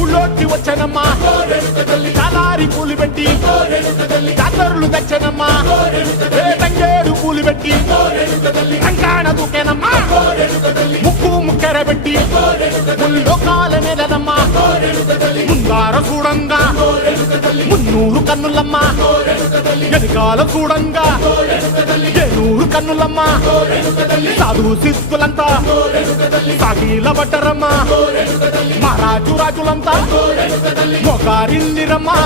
ఊళ్ళోకి వచ్చనమ్మా చాలారి పూలు పెట్టి జాతరులు తెచ్చనమ్మా తంగేడు పూలు పెట్టి కంకాణ దూకేనమ్మా ముక్కు ముక్కెర పెట్టి ముల్లోకాల నెలనమ్మా ముందార చూడంగా మున్నూరు కన్నులమ్మా వెనకాల చూడంగా ఏనూరు కన్నులమ్మా సాధు శిస్తులంతా సాగిల పడ్డరమ్మా మహారాజు రాజులంతా మొగారిందిరమ్మా